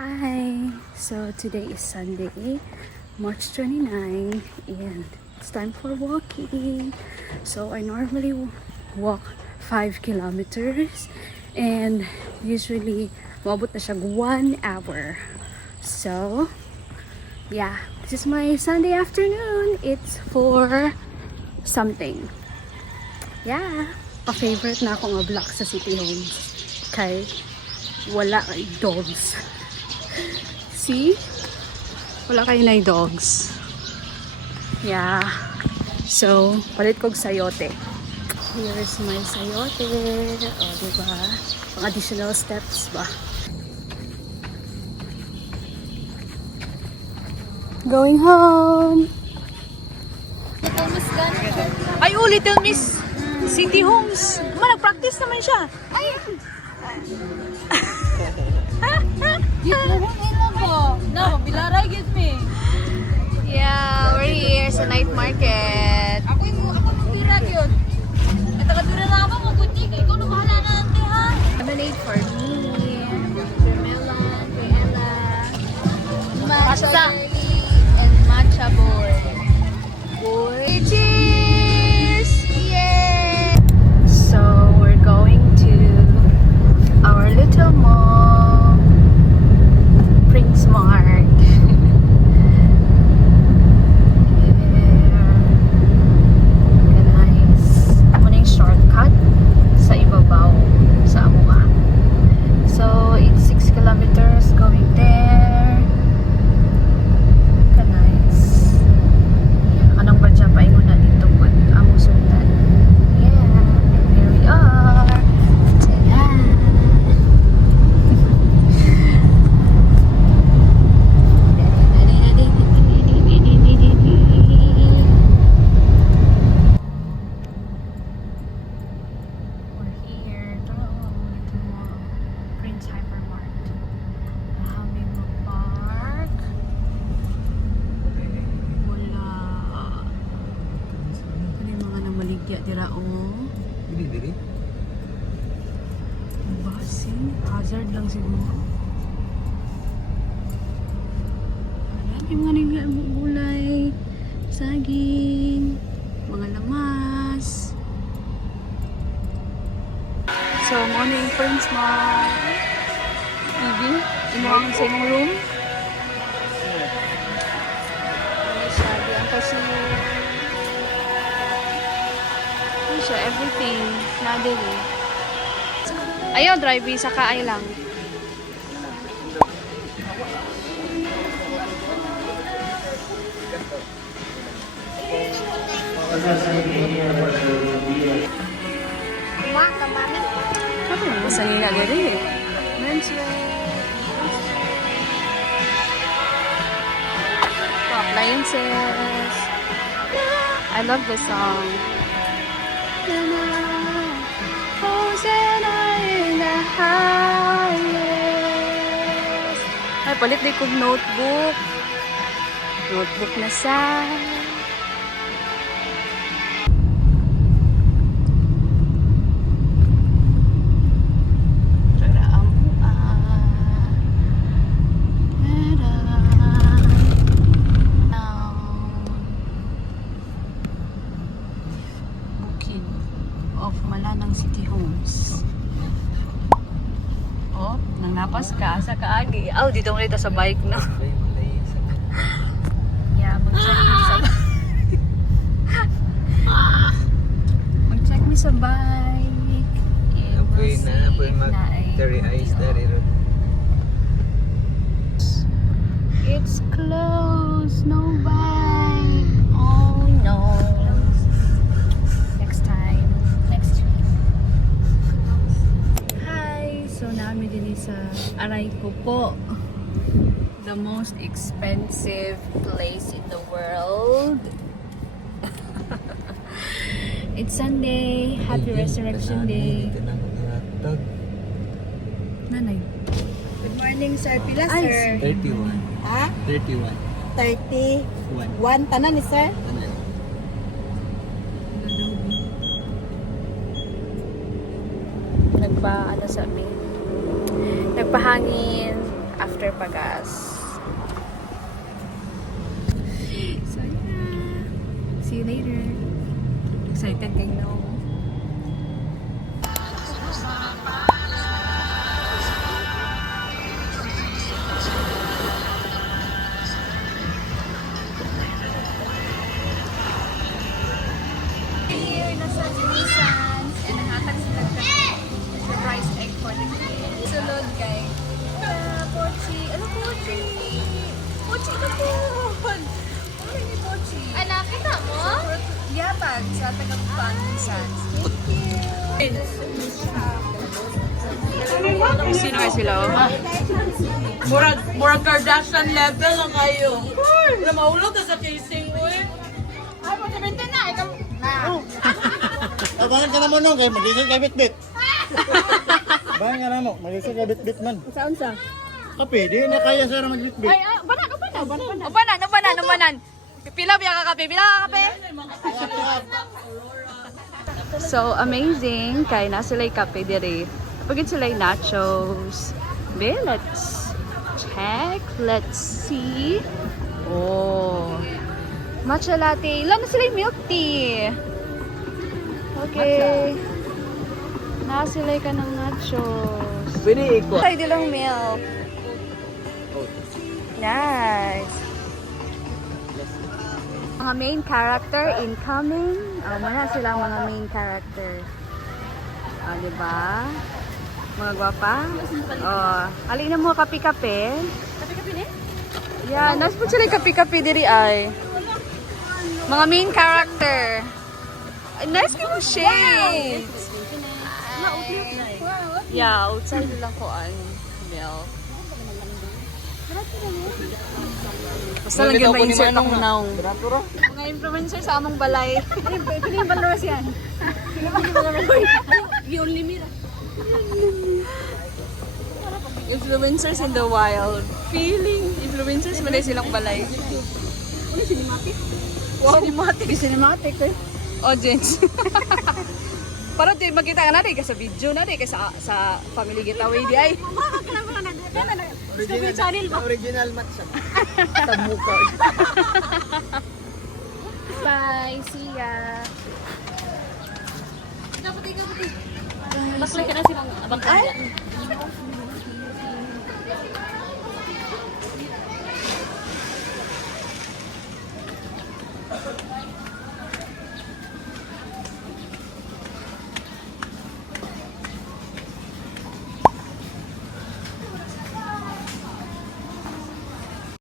Hi! So today is Sunday, March 29, and it's time for walking. So I normally walk 5 kilometers and usually mabot na siya 1 hour. So yeah, this is my Sunday afternoon. It's for something. Yeah, pa-favorite na akong block sa City Homes kay wala kay dogs. See? Wala kayo na dogs. Yeah. So, palit kong sayote. Here is my sayote. O, diba? Pang additional steps ba? Going home! Ay, Little Miss City Homes. Nag-practice naman siya. Ay! No, bilaray get me. Yeah, we're here sa night market. Ako bira yun. At taga-dura na ako, mabuti. Ikaw na bahala na ante, ha? Lemonade for me. For Melon, for Ella. Matcha jelly, and matcha boy. Boy. Cheers! Yay! So, we're going to our little mall, Prince Mart. Guys, amo na yung shortcut sa ibabaw sa Amuha. So, it's 6 kilometers going there. Nice. Anong badya pa ingon na dito but amo sultan. Yeah, and here we are. Yeah. We're here. Ito mo. Prince Hypermart. Nahaming mag-park. Wala. Ito yung mga namaligya dira o. Dili. Basin. Hazard lang siguro. Ayan yung mga nila gulay. Saging. Mga lamas. So, muna yung Prince Mart. TV. Inuwang sa imong room. Ano siya? Diyan kasi ano siya? Everything. Nadali. Ayaw, drive sa kaay lang. Ano yung masangin na gari? Menswear. Appliances. I love this song. Hosanna in the highest. Ay, palit din kong notebook. Notebook na sa... of Malanang City Homes. Oh, nang napas ka sa kaagi. Aw, dito mo sa bike na. Yeah, mag-check me sa mag-check me sa bike. And we'll see if Dari eyes dari ron. it's closed. No bike. Oh no. Next time. Next week. Hi! So, namin din sa Arayco po. The most expensive place in the world. It's Sunday. Happy Resurrection Day. Nanay. Good morning, sir. Pila, Ay, sir? 31. Ha? 31. 31 tanan ni sir? Ano yun? Nagpa-ano sa amin. Nagpahangin after liter pa gas. So yeah. See you later. Excited kayo, no? Here, nasa Jimisans, and nanghatag sila ng surprise egg for the kids. Sulod, guys. Pochi. Ano, Pochi? Pochi ka po. Ano ni Pochi? Anak, kita mo? Yabag sa taga-Bang Jimisans. Thank you. Sino nga sila? Murag Kardashian level lang kayo. Wala maulog ka sa casing mo eh. Ay, mo sabihin na, ikaw. Abangan ka naman nung kay magising kay Bitbit. Abangan ka naman, magising kay Bitbit man. Saan sa? Kape, di na kaya sir mag-Bitbit. Ubanan. Pila biya ka kape, So amazing kay na sila kape diri. Pagit sila nachos. Be, let's check. Let's see. Oh. Matcha latte. Ilan na sila yung milk tea? Okay. Na sila ka ng nachos. Pwede ikot. Ay, di lang milk. Nice. Mga main character incoming. Muna sila mga main character. Diba? Mga gwapa. Alin na mo kape-kape. Kape-kape ni? Yeah, nasa po sila kape-kape diri ay. Mga main character. Ay, nice ka mo shades. Yeah, outside lang ko ang milk. Basta lang yun ma-insert ang naong. Mga influencer sa among balay. Pwede yung balawas yan. Influencers in the wild. Feeling. Influencers malay silang balay. Ano cinematic? Wow. Cinematic eh. Audience. Para din makita ka natin sa video natin sa family getaway di ay. Original channel ba? Original match siya. Tamuka. Bye. See ya. Bakla ka na silang abang kaya.